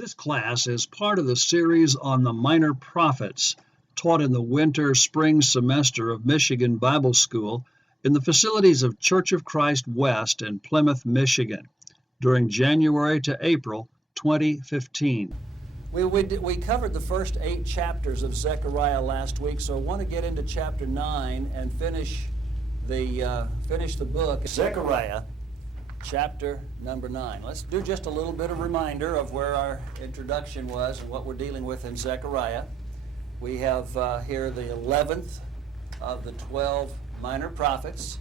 This class is part of the series on the minor prophets taught in the winter-spring semester of Michigan Bible School in the facilities of Church of Christ West in Plymouth, Michigan, during January to April 2015. We covered the first 8 chapters of Zechariah last week, so I want to get into chapter 9 and finish the book. Zechariah, chapter number 9. Let's do just a little bit of reminder of where our introduction was and what we're dealing with in Zechariah. We have here the 11th of the 12 minor prophets.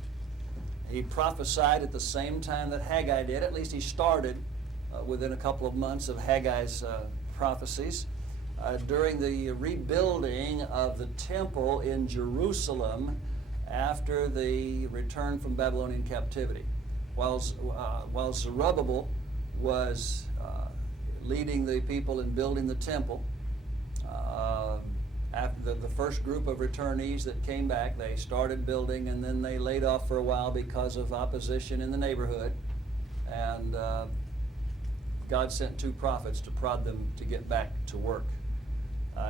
He prophesied at the same time that Haggai did. At least he started within a couple of months of Haggai's prophecies. During the rebuilding of the temple in Jerusalem after the return from Babylonian captivity. While Zerubbabel was leading the people in building the temple, after the first group of returnees that came back, they started building and then they laid off for a while because of opposition in the neighborhood. And God sent 2 prophets to prod them to get back to work.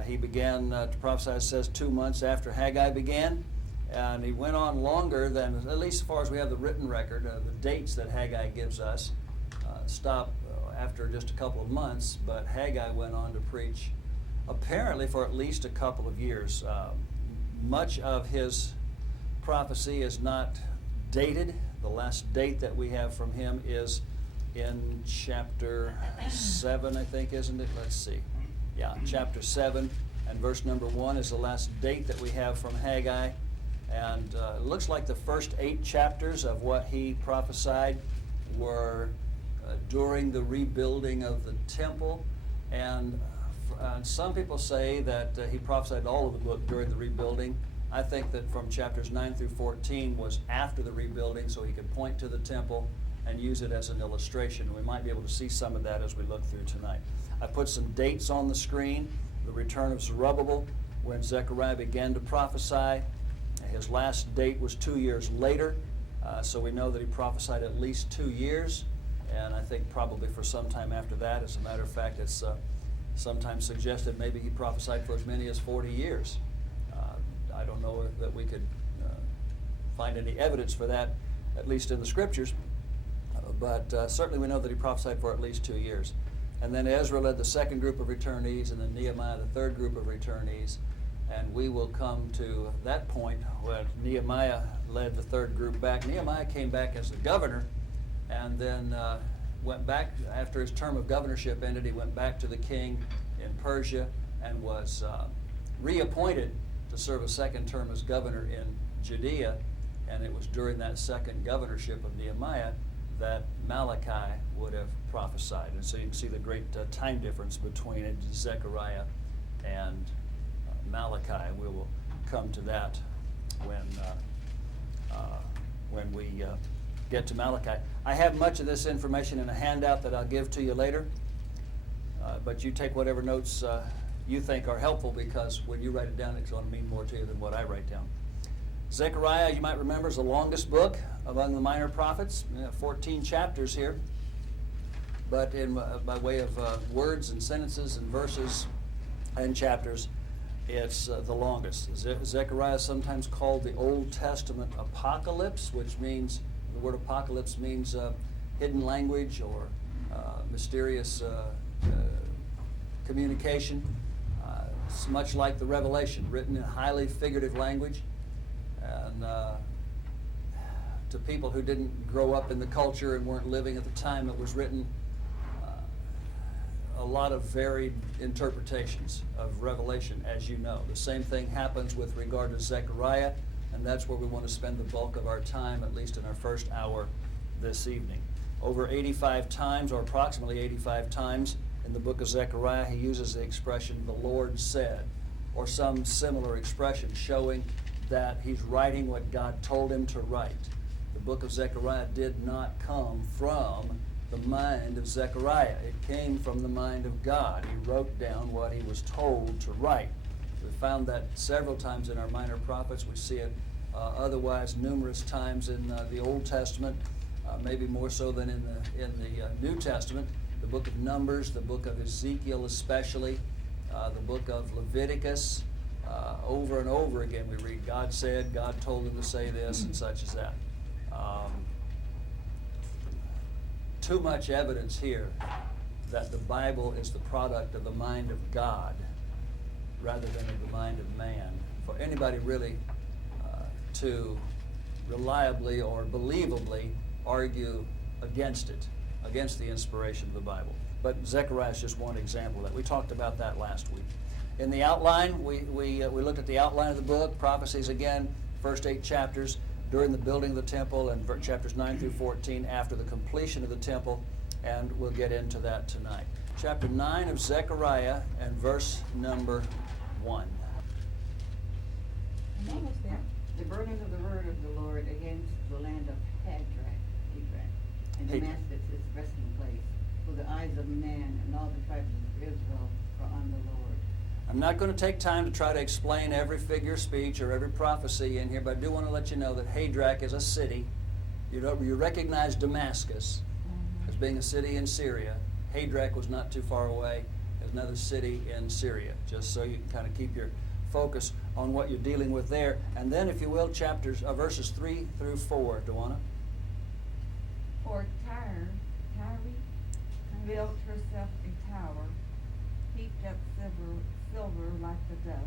He began to prophesy, it says, 2 months after Haggai began. And he went on longer than, at least as far as we have the written record, the dates that Haggai gives us stop after just a couple of months, but Haggai went on to preach apparently for at least a couple of years. Much of his prophecy is not dated. The last date that we have from him is in chapter 7, I think, isn't it? Let's see. Yeah, chapter 7 and verse number 1 is the last date that we have from Haggai. And it looks like the first 8 chapters of what he prophesied were during the rebuilding of the temple. And some people say that he prophesied all of the book during the rebuilding. I think that from chapters 9 through 14 was after the rebuilding, so he could point to the temple and use it as an illustration. We might be able to see some of that as we look through tonight. I put some dates on the screen. The return of Zerubbabel, when Zechariah began to prophesy. His last date was 2 years later, so we know that he prophesied at least 2 years, and I think probably for some time after that. As a matter of fact, it's sometimes suggested maybe he prophesied for as many as 40 years. I don't know that we could find any evidence for that, at least in the scriptures, but certainly we know that he prophesied for at least 2 years. And then Ezra led the second group of returnees, and then Nehemiah the third group of returnees. And we will come to that point when Nehemiah led the third group back. Nehemiah came back as the governor and then went back after his term of governorship ended. He went back to the king in Persia and was reappointed to serve a second term as governor in Judea. And it was during that second governorship of Nehemiah that Malachi would have prophesied. And so you can see the great time difference between Zechariah and Malachi. We will come to that when we get to Malachi. I have much of this information in a handout that I'll give to you later, but you take whatever notes you think are helpful, because when you write it down, it's going to mean more to you than what I write down. Zechariah, you might remember, is the longest book among the minor prophets. 14 chapters here, but by way of words and sentences and verses and chapters, it's the longest. Zechariah is sometimes called the Old Testament Apocalypse, which means, the word apocalypse means hidden language or mysterious communication. It's much like the Revelation, written in highly figurative language. And to people who didn't grow up in the culture and weren't living at the time it was written, a lot of varied interpretations of Revelation, as you know. The same thing happens with regard to Zechariah, and that's where we want to spend the bulk of our time, at least in our first hour this evening. Over 85 times, or approximately 85 times, in the book of Zechariah, he uses the expression, "the Lord said," or some similar expression, showing that he's writing what God told him to write. The book of Zechariah did not come from the mind of Zechariah. It came from the mind of God. He wrote down what he was told to write. We found that several times in our minor prophets. We see it otherwise numerous times in the Old Testament, maybe more so than in the New Testament. the book of Numbers, the book of Ezekiel especially, the book of Leviticus. Over and over again we read, God said, God told him to say this, and such as that. Too much evidence here that the Bible is the product of the mind of God rather than of the mind of man, for anybody really to reliably or believably argue against it, against the inspiration of the Bible. But Zechariah is just one example of that. We talked about that last week. In the outline, we looked at the outline of the book, prophecies again, first 8 chapters during the building of the temple, and chapters 9 through 14 after the completion of the temple, and we'll get into that tonight. Chapter 9 of Zechariah and verse number 1. Almost there. The burden of the word of the Lord against the land of Hadrach, and Damascus its resting place, for the eyes of man and all the tribes of Israel are on the Lord. I'm not going to take time to try to explain every figure of speech or every prophecy in here, but I do want to let you know that Hadrach is a city. You recognize Damascus as being a city in Syria. Hadrach was not too far away. There's another city in Syria, just so you can kind of keep your focus on what you're dealing with there. And then, if you will, verses 3 through 4, Duana. For Tyre built herself a tower, heaped up silver like the dust,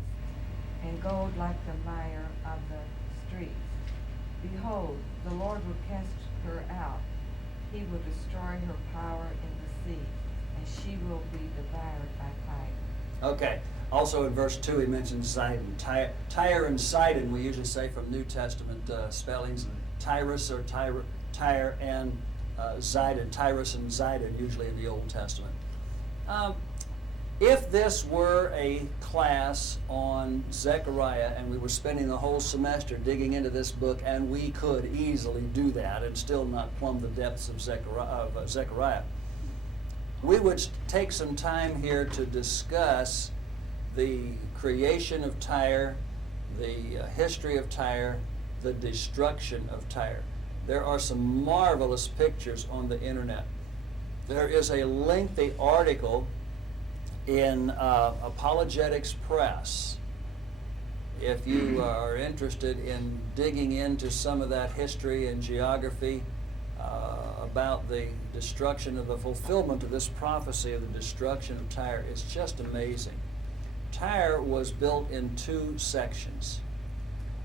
and gold like the mire of the streets. Behold, the Lord will cast her out. He will destroy her power in the sea, and she will be devoured by fire. Okay. Also in verse 2 he mentions Zidon. Tyre and Sidon, we usually say from New Testament spellings. Tyrus or Tyre and Zidon. Tyrus and Zidon usually in the Old Testament. If this were a class on Zechariah and we were spending the whole semester digging into this book, and we could easily do that and still not plumb the depths of Zechariah, we would take some time here to discuss the creation of Tyre, the history of Tyre, the destruction of Tyre. There are some marvelous pictures on the internet. There is a lengthy article in Apologetics Press. If you are interested in digging into some of that history and geography about the destruction of the fulfillment of this prophecy of the destruction of Tyre, it's just amazing. Tyre was built in 2 sections.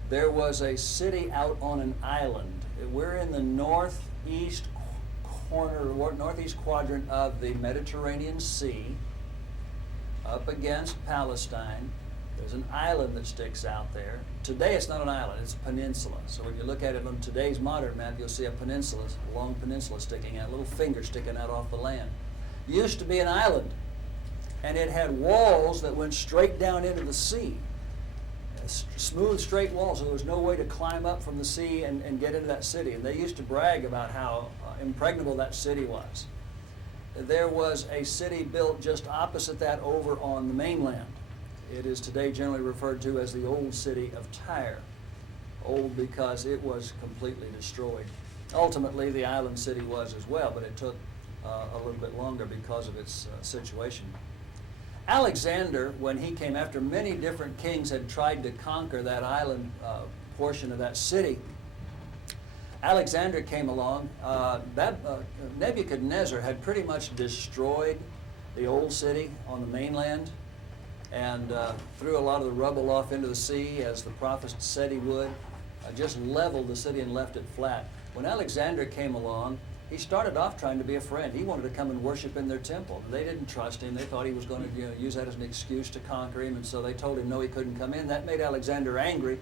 There was a city out on an island. We're in the northeast quadrant of the Mediterranean Sea, up against Palestine. There's an island that sticks out there. Today it's not an island, it's a peninsula. So when you look at it on today's modern map, you'll see a peninsula, a long peninsula sticking out, a little finger sticking out off the land. It used to be an island, and it had walls that went straight down into the sea. Smooth, straight walls, so there was no way to climb up from the sea and get into that city. And they used to brag about how impregnable that city was. There was a city built just opposite that over on the mainland. It is today generally referred to as the old city of Tyre. Old because it was completely destroyed. Ultimately, the island city was as well, but it took a little bit longer because of its situation. Alexander, when he came, after many different kings had tried to conquer that island portion of that city, Alexander came along. Nebuchadnezzar had pretty much destroyed the old city on the mainland and threw a lot of the rubble off into the sea, as the prophet said he would, just leveled the city and left it flat. When Alexander came along, he started off trying to be a friend. He wanted to come and worship in their temple. They didn't trust him. They thought he was going to use that as an excuse to conquer him, and so they told him no, he couldn't come in. That made Alexander angry,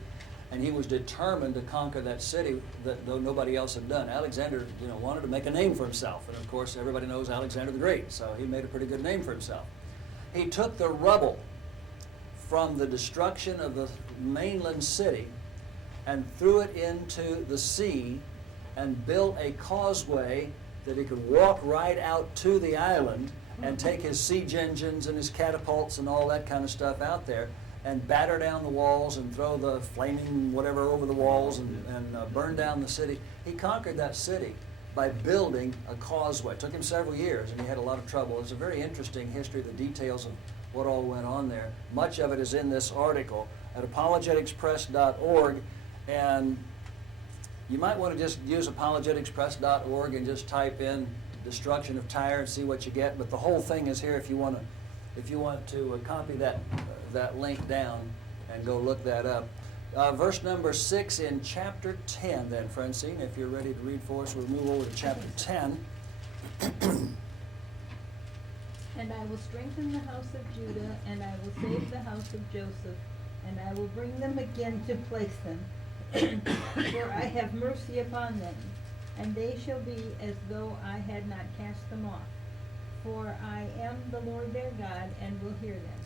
and he was determined to conquer that city that though nobody else had done. Alexander, wanted to make a name for himself, and of course everybody knows Alexander the Great, so he made a pretty good name for himself. He took the rubble from the destruction of the mainland city and threw it into the sea and built a causeway that he could walk right out to the island and take his siege engines and his catapults and all that kind of stuff out there and batter down the walls and throw the flaming whatever over the walls and burn down the city. He conquered that city. by building a causeway. It took him several years, and he had a lot of trouble. It's a very interesting history, the details of what all went on there. Much of it is in this article at apologeticspress.org, and you might want to just use apologeticspress.org and just type in destruction of Tyre and see what you get. But the whole thing is here if you want to copy that link down and go look that up. Verse number 6 in chapter 10 then, Francine, if you're ready to read for us, we'll move over to chapter 10. And I will strengthen the house of Judah, and I will save the house of Joseph, and I will bring them again to place them. For I have mercy upon them, and they shall be as though I had not cast them off. For I am the Lord their God, and will hear them.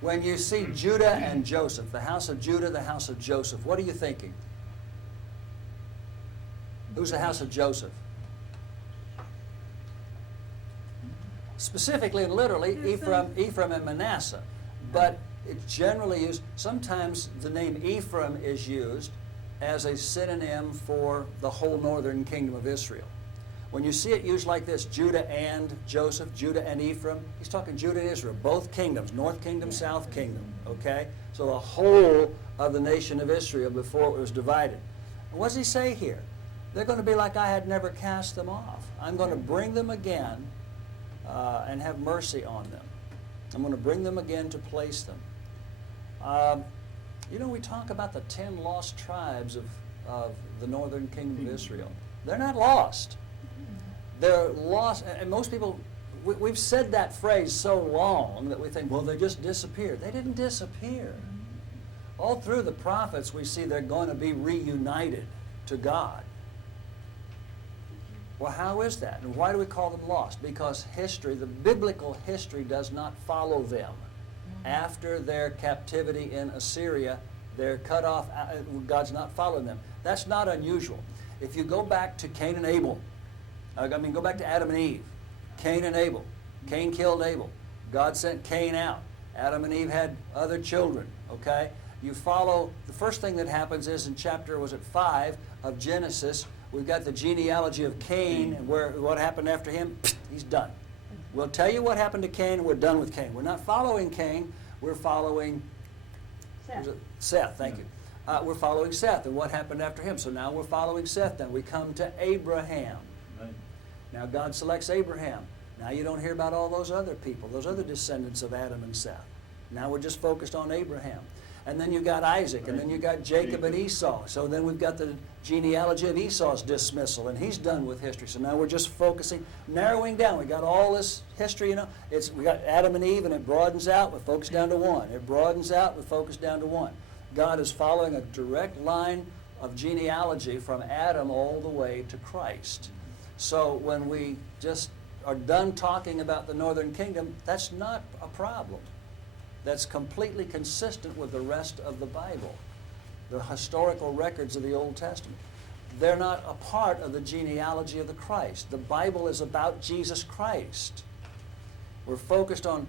When you see Judah and Joseph, the house of Judah, the house of Joseph, what are you thinking? Who's the house of Joseph? Specifically and literally, Ephraim and Manasseh. But it's generally used, sometimes the name Ephraim is used as a synonym for the whole northern kingdom of Israel. When you see it used like this, Judah and Joseph, Judah and Ephraim, he's talking Judah and Israel, both kingdoms, north kingdom, south kingdom, okay? So the whole of the nation of Israel before it was divided. And what does he say here? They're going to be like I had never cast them off. I'm going to bring them again and have mercy on them. I'm going to bring them again to place them. You know, we talk about the 10 lost tribes of the northern kingdom of Israel. They're not lost. They're lost, and most people, we've said that phrase so long that we think, well, they just disappeared. They didn't disappear. All through the prophets, we see they're going to be reunited to God. Well, how is that? And why do we call them lost? Because history, the biblical history, does not follow them. After their captivity in Assyria, they're cut off. God's not following them. That's not unusual. If you go back to Cain and Abel, go back to Adam and Eve. Cain and Abel. Cain killed Abel. God sent Cain out. Adam and Eve had other children, okay? You follow, the first thing that happens is in chapter, 5 of Genesis, we've got the genealogy of Cain, and what happened after him, he's done. We'll tell you what happened to Cain, and we're done with Cain. We're not following Cain, we're following Seth, thank you. We're following Seth, and what happened after him. So now we're following Seth, then we come to Abraham. Now God selects Abraham. Now you don't hear about all those other people, those other descendants of Adam and Seth. Now we're just focused on Abraham. And then you got Isaac, and then you got Jacob and Esau. So then we've got the genealogy of Esau's dismissal, and he's done with history. So now we're just focusing, narrowing down. We got all this history, you know. We got Adam and Eve, and it broadens out. We focus down to one. It broadens out. We focus down to one. God is following a direct line of genealogy from Adam all the way to Christ. So when we just are done talking about the northern kingdom, that's not a problem. That's completely consistent with the rest of the Bible, the historical records of the Old Testament. They're not a part of the genealogy of the Christ. The Bible is about Jesus Christ. We're focused on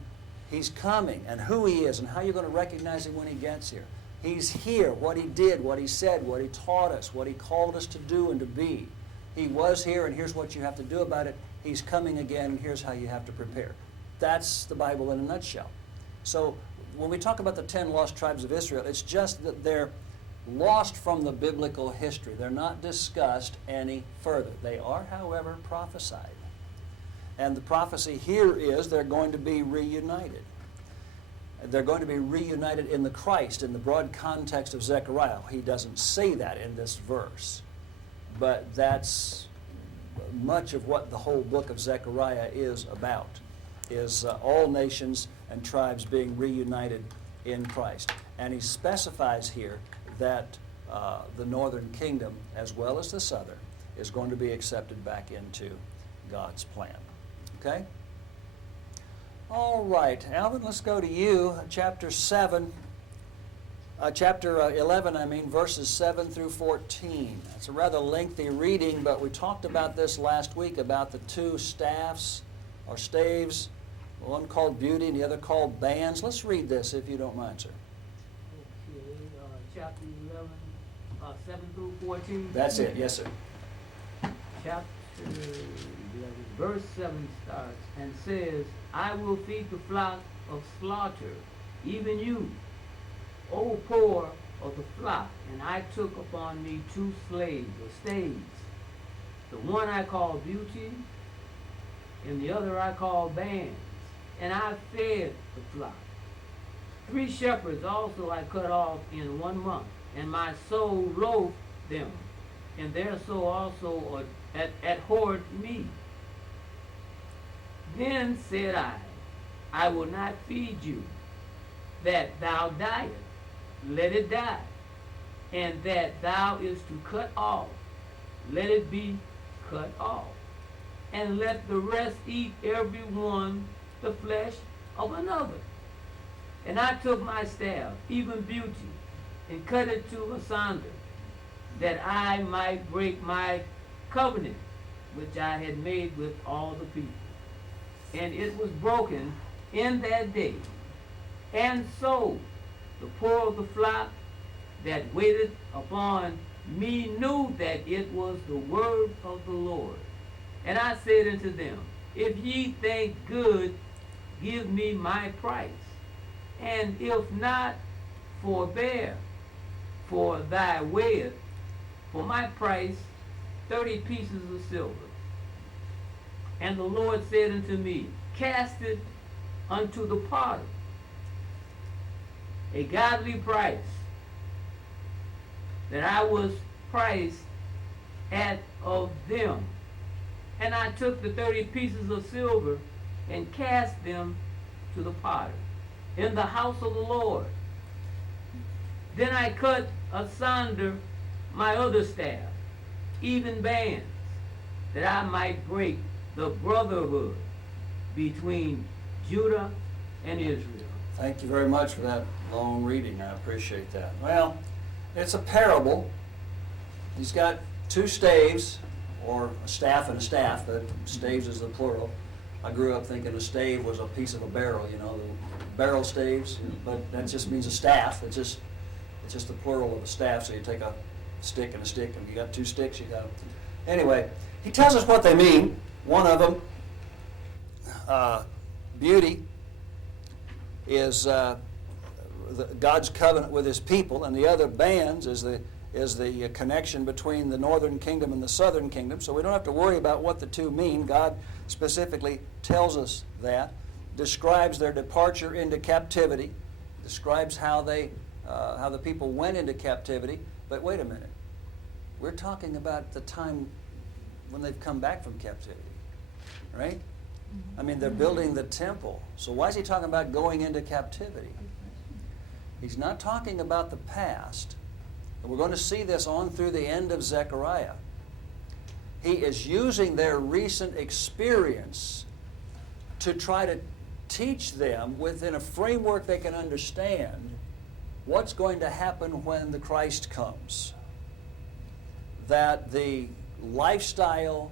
He's coming and who He is and how you're going to recognize Him when He gets here. He's here, what He did, what He said, what He taught us, what He called us to do and to be. He was here, and here's what you have to do about it. He's coming again, and here's how you have to prepare. That's the Bible in a nutshell. So when we talk about the 10 lost tribes of Israel, it's just that they're lost from the biblical history. They're not discussed any further. They are, however, prophesied. And the prophecy here is they're going to be reunited. They're going to be reunited in the Christ in the broad context of Zechariah. He doesn't say that in this verse, but that's much of what the whole book of Zechariah is about, is all nations and tribes being reunited in Christ. And he specifies here that the northern kingdom, as well as the southern, is going to be accepted back into God's plan. Okay? All right, Alvin, let's go to you. Chapter 11, verses 7 through 14. It's a rather lengthy reading, but we talked about this last week, about the two staffs, or staves, one called beauty and the other called bands. Let's read this, if you don't mind, sir. Okay, chapter 11, 7 through 14. That's it, yes, sir. verse 7 starts and says, I will feed the flock of slaughter, even you, O poor of the flock. And I took upon me 2 slaves, or staves. The one I call Beauty, and the other I call Bands. And I fed the flock. 3 shepherds also I cut off in 1 month, and my soul loathed them, and their soul also abhorred me. Then said I will not feed you, that thou diest, let it die, and that thou is to cut off, let it be cut off, and let the rest eat every one the flesh of another. And I took my staff, even Beauty, and cut it to asunder, that I might break my covenant which I had made with all the people. And it was broken in that day. And so the poor of the flock that waited upon me knew that it was the word of the Lord. And I said unto them, if ye think good, give me my price. And if not, forbear, for thy weight, for my price, 30 pieces of silver. And the Lord said unto me, cast it unto the potter, a godly price, that I was priced at of them. And I took the 30 pieces of silver and cast them to the potter in the house of the Lord. Then I cut asunder my other staff, even Bands, that I might break the brotherhood between Judah and Israel. Thank you very much for that long reading. I appreciate that. Well, it's a parable. He's got 2 staves, or a staff and a staff, but staves is the plural. I grew up thinking a stave was a piece of a barrel, you know, the barrel staves, but that just means a staff. It's just the plural of a staff, so you take a stick, and you got 2 sticks, you got them. Anyway, he tells us what they mean. One of them, Beauty, is God's covenant with his people, and the other Bands is the connection between the northern kingdom and the southern kingdom. So we don't have to worry about what the 2 mean. God specifically tells us that, describes their departure into captivity, describes how the people went into captivity. But wait a minute, we're talking about the time when they've come back from captivity, right? I mean, they're building the temple. So why is he talking about going into captivity? He's not talking about the past. And we're going to see this on through the end of Zechariah. He is using their recent experience to try to teach them within a framework they can understand what's going to happen when the Christ comes. That the lifestyle,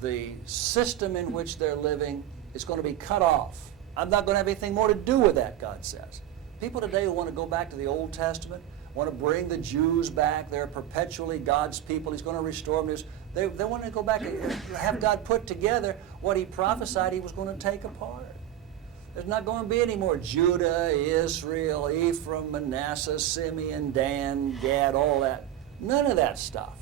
the system in which they're living is going to be cut off. I'm not going to have anything more to do with that, God says. People today who want to go back to the Old Testament, want to bring the Jews back. They're perpetually God's people. He's going to restore them. They want to go back and have God put together what he prophesied he was going to take apart. There's not going to be any more Judah, Israel, Ephraim, Manasseh, Simeon, Dan, Gad, all that. None of that stuff.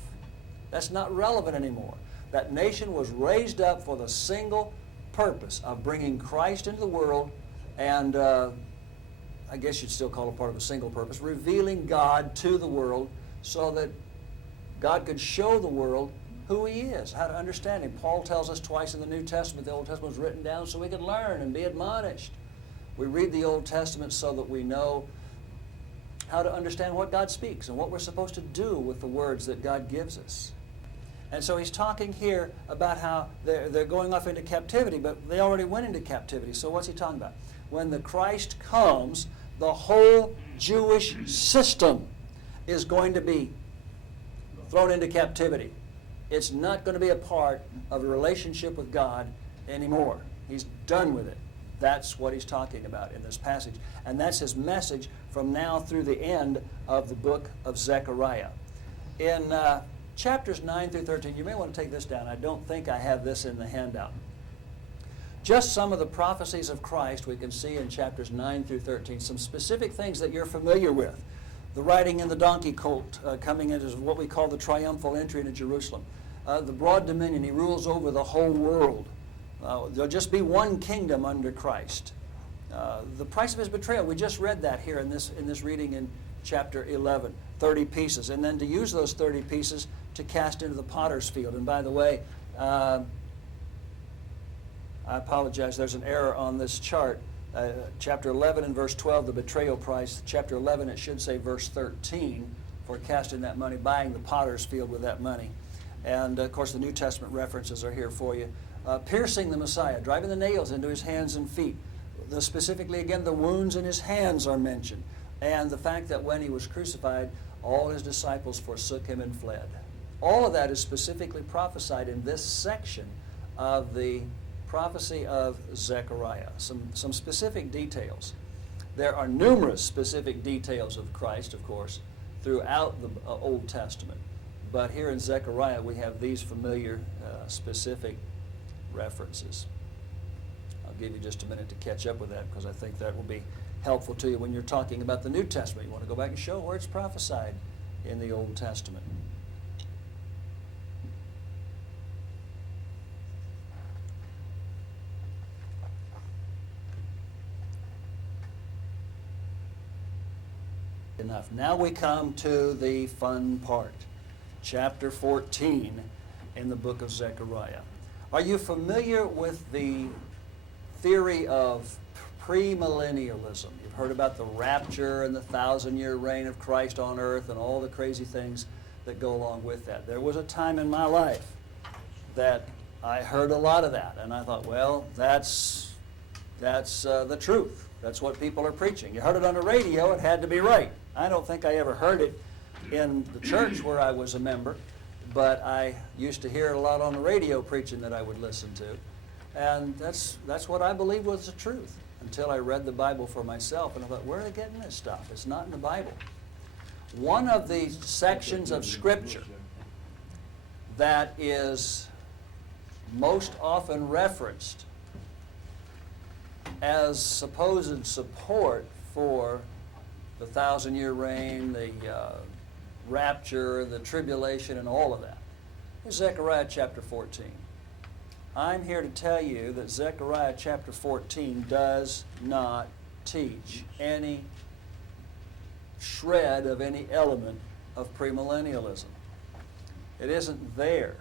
That's not relevant anymore. That nation was raised up for the single purpose of bringing Christ into the world, and I guess you'd still call it part of a single purpose, revealing God to the world so that God could show the world who he is, how to understand him. Paul tells us twice in the New Testament, the Old Testament was written down so we could learn and be admonished. We read the Old Testament so that we know how to understand what God speaks and what we're supposed to do with the words that God gives us. And so he's talking here about how they're going off into captivity, but they already went into captivity. So what's he talking about? When the Christ comes, the whole Jewish system is going to be thrown into captivity. It's not going to be a part of a relationship with God anymore. He's done with it. That's what he's talking about in this passage. And that's his message from now through the end of the book of Zechariah. In chapters 9 through 13, you may want to take this down. I don't think I have this in the handout. Just some of the prophecies of Christ we can see in chapters 9 through 13, some specific things that you're familiar with. The riding in the donkey colt, coming into what we call the triumphal entry into Jerusalem. The broad dominion, he rules over the whole world. There'll just be one kingdom under Christ. The price of his betrayal, we just read that here in this reading in chapter 11, 30 pieces. And then to use those 30 pieces to cast into the potter's field. And by the way, I apologize, there's an error on this chart. Chapter 11 and verse 12, the betrayal price. Chapter 11, it should say verse 13, for casting that money, buying the potter's field with that money. And, of course, the New Testament references are here for you. Piercing the Messiah, driving the nails into his hands and feet. Specifically, again, the wounds in his hands are mentioned. And the fact that when he was crucified, all his disciples forsook him and fled. All of that is specifically prophesied in this section of the prophecy of Zechariah. Some specific details. There are numerous specific details of Christ, of course, throughout the Old Testament. But here in Zechariah, we have these familiar, specific references. I'll give you just a minute to catch up with that, because I think that will be helpful to you when you're talking about the New Testament. You want to go back and show where it's prophesied in the Old Testament. Enough. Now we come to the fun part. Chapter 14 in the book of Zechariah. Are you familiar with the theory of premillennialism? You've heard about the rapture and the 1,000-year reign of Christ on earth and all the crazy things that go along with that. There was a time in my life that I heard a lot of that, and I thought, well, that's the truth. That's what people are preaching. You heard it on the radio, it had to be right. I don't think I ever heard it in the church where I was a member, but I used to hear it a lot on the radio preaching that I would listen to. And that's what I believed was the truth until I read the Bible for myself. And I thought, where are they getting this stuff? It's not in the Bible. One of the sections of Scripture that is most often referenced as supposed support for the 1,000-year reign, the rapture, the tribulation, and all of that is Zechariah chapter 14. I'm here to tell you that Zechariah chapter 14 does not teach any shred of any element of premillennialism. It isn't there.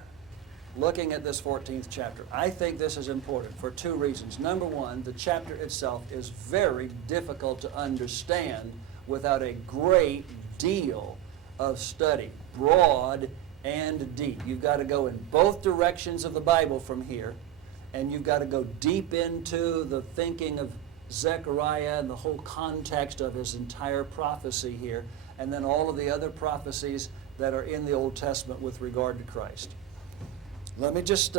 Looking at this 14th chapter, I think this is important for two reasons. Number one, the chapter itself is very difficult to understand without a great deal of study, broad and deep. You've got to go in both directions of the Bible from here, and you've got to go deep into the thinking of Zechariah and the whole context of his entire prophecy here, and then all of the other prophecies that are in the Old Testament with regard to Christ. Let me just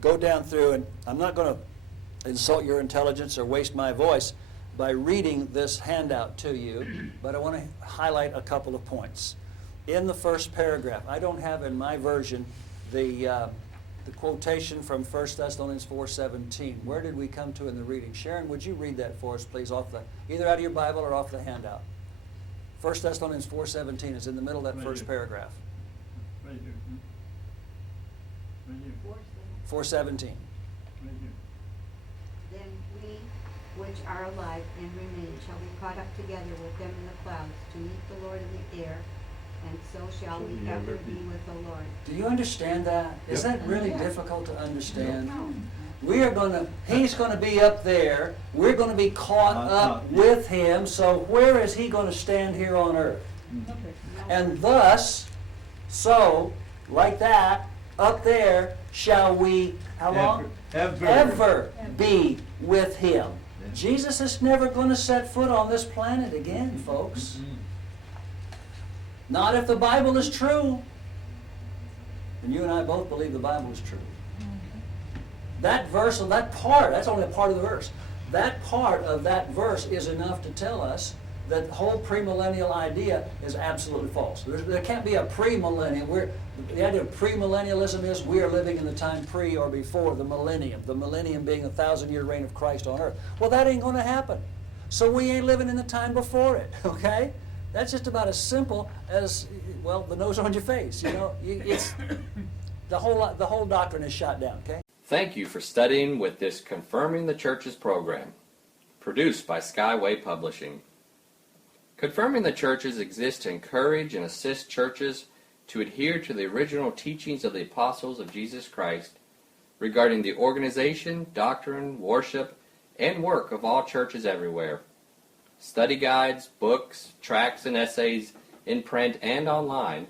go down through, and I'm not going to insult your intelligence or waste my voice by reading this handout to you, but I want to highlight a couple of points. In the first paragraph, I don't have in my version the quotation from First Thessalonians 4:17. Where did we come to in the reading? Sharon, would you read that for us, please, either out of your Bible or off the handout? First Thessalonians 4:17 is in the middle of that first paragraph. Right here. Right here. 4:17. Right here. Then we which are alive and remain shall be caught up together with them in the clouds to meet the Lord in the air, and so shall we ever be with the Lord. Do you understand that? Is that really difficult to understand? No. He's going to be up there. We're going to be caught up with him. So where is he going to stand here on earth? And thus, so, like that, up there, shall we, how long? Ever be with him. Jesus is never going to set foot on this planet again, folks. Not if the Bible is true. And you and I both believe the Bible is true. That verse, or that part, that's only a part of the verse. That part of that verse is enough to tell us that whole premillennial idea is absolutely false. There can't be a premillennial. The idea of premillennialism is we are living in the time pre or before the millennium being the 1,000-year reign of Christ on earth. Well, that ain't going to happen. So we ain't living in the time before it, okay? That's just about as simple as, well, the nose on your face, you know? It's, the whole doctrine is shot down, okay? Thank you for studying with this Confirming the Churches program, produced by Skyway Publishing. Confirming the Churches exists to encourage and assist churches to adhere to the original teachings of the apostles of Jesus Christ regarding the organization, doctrine, worship, and work of all churches everywhere. Study guides, books, tracts, and essays in print and online,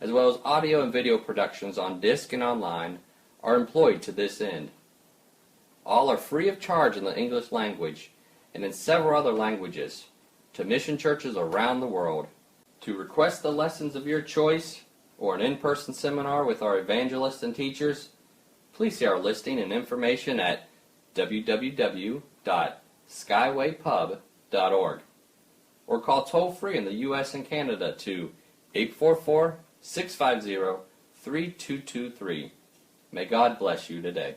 as well as audio and video productions on disc and online, are employed to this end. All are free of charge in the English language and in several other languages to mission churches around the world. To request the lessons of your choice or an in-person seminar with our evangelists and teachers, please see our listing and information at www.skywaypub.org or call toll-free in the U.S. and Canada to 844-650-3223. May God bless you today.